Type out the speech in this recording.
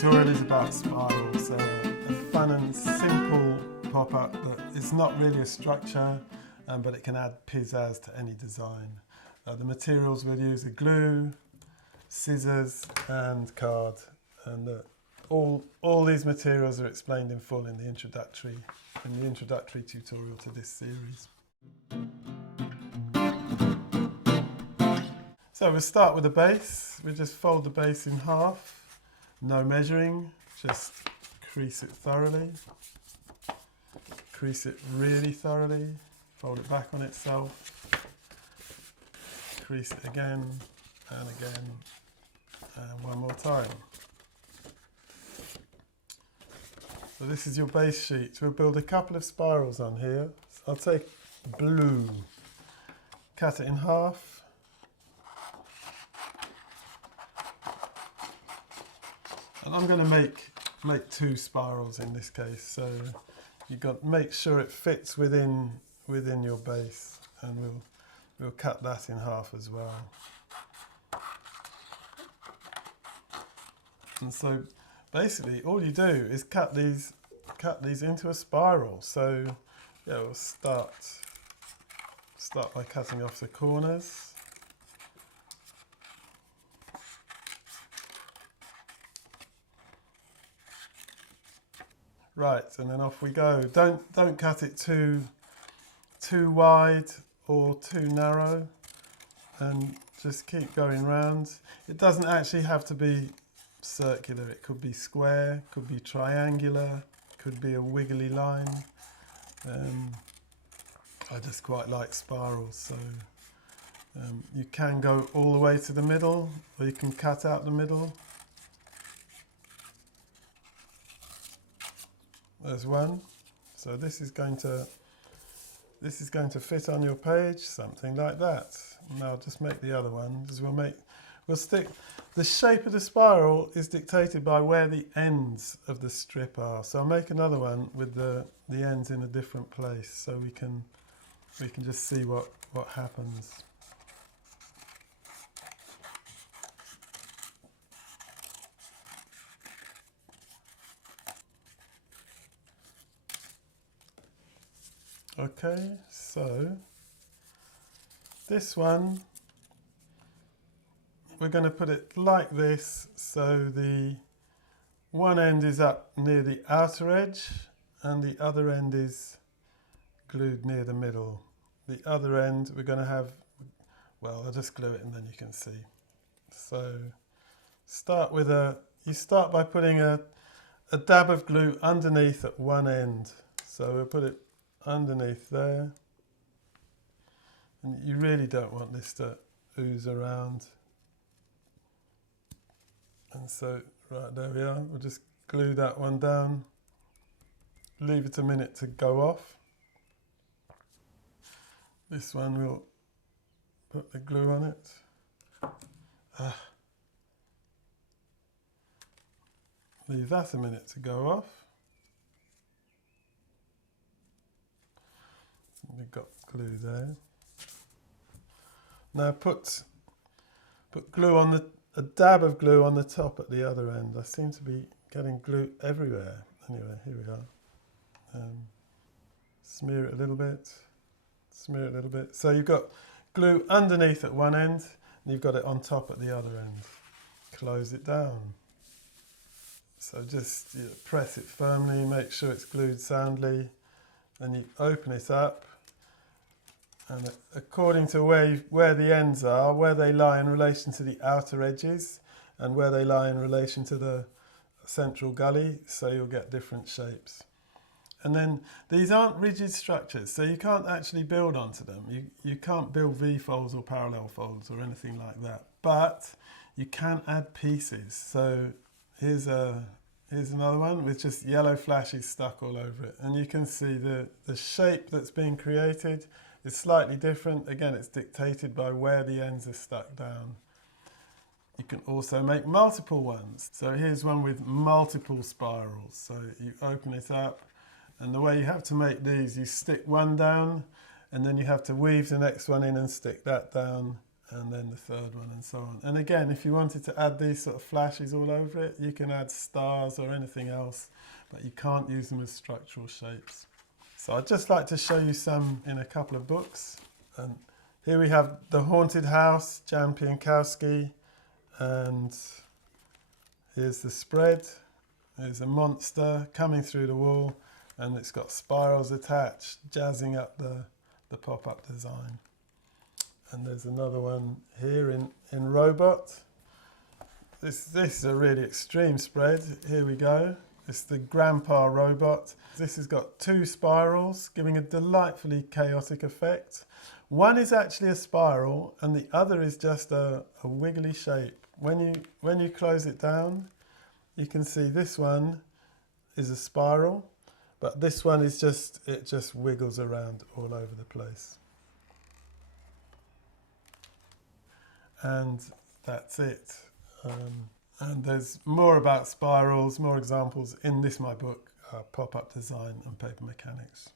tutorial is about spirals, a fun and simple pop-up that is not really a structure, but it can add pizzazz to any design. The materials we'll use are glue, scissors and card, and all these materials are explained in full in the introductory tutorial to this series. So we'll start with the base. We just fold the base in half, no measuring, just crease it thoroughly, crease it really thoroughly, fold it back on itself, crease it again and again, and one more time. So this is your base sheet. We'll build a couple of spirals on here. I'll take blue, cut it in half, and I'm going to make two spirals in this case. So you've got to make sure it fits within your base, and we'll cut that in half as well. And so basically all you do is cut these into a spiral. So yeah, we'll start by cutting off the corners. Right, and then off we go. Don't cut it too wide or too narrow, and just keep going round. It doesn't actually have to be circular. It could be square, could be triangular, could be a wiggly line. I just quite like spirals, so you can go all the way to the middle, or you can cut out the middle. There's one. So this is going to fit on your page, something like that. Now just make the other one, because we'll stick. The shape of the spiral is dictated by where the ends of the strip are. So I'll make another one with the ends in a different place, so we can just see what happens. Okay, so this one, we're going to put it like this, so the one end is up near the outer edge and the other end is glued near the middle. The other end we're going to have, well, I'll just glue it and then you can see. So you start by putting a dab of glue underneath at one end. So we'll put it underneath there, and you really don't want this to ooze around, and so right there we are. We'll just glue that one down, leave it a minute to go off. This one we'll put the glue on it, leave that a minute to go off. We've got glue there. Now put glue on a dab of glue on the top at the other end. I seem to be getting glue everywhere. Anyway, here we are. Smear it a little bit. Smear it a little bit. So you've got glue underneath at one end, and you've got it on top at the other end. Close it down. So just press it firmly, make sure it's glued soundly, then you open it up. And according to where the ends are, where they lie in relation to the outer edges and where they lie in relation to the central gully, so you'll get different shapes. And then these aren't rigid structures, so you can't actually build onto them. You can't build V-folds or parallel folds or anything like that, but you can add pieces. So here's another one with just yellow flashes stuck all over it, and you can see the shape that's being created. It's slightly different. Again, it's dictated by where the ends are stuck down. You can also make multiple ones. So here's one with multiple spirals. So you open it up, and the way you have to make these, you stick one down, and then you have to weave the next one in and stick that down, and then the third one, and so on. And again, if you wanted to add these sort of flashes all over it, you can add stars or anything else, but you can't use them as structural shapes. So I'd just like to show you some in a couple of books. And here we have The Haunted House, Jan Pienkowski, and here's the spread. There's a monster coming through the wall, and it's got spirals attached, jazzing up the pop-up design. And there's another one here in Robot. This is a really extreme spread. Here we go. It's the Grandpa Robot. This has got 2 spirals, giving a delightfully chaotic effect. One is actually a spiral, and the other is just a wiggly shape. When you close it down, you can see this one is a spiral, but this one is it just wiggles around all over the place. And that's it. And there's more about spirals, more examples in my book, Pop-Up Design and Paper Mechanics.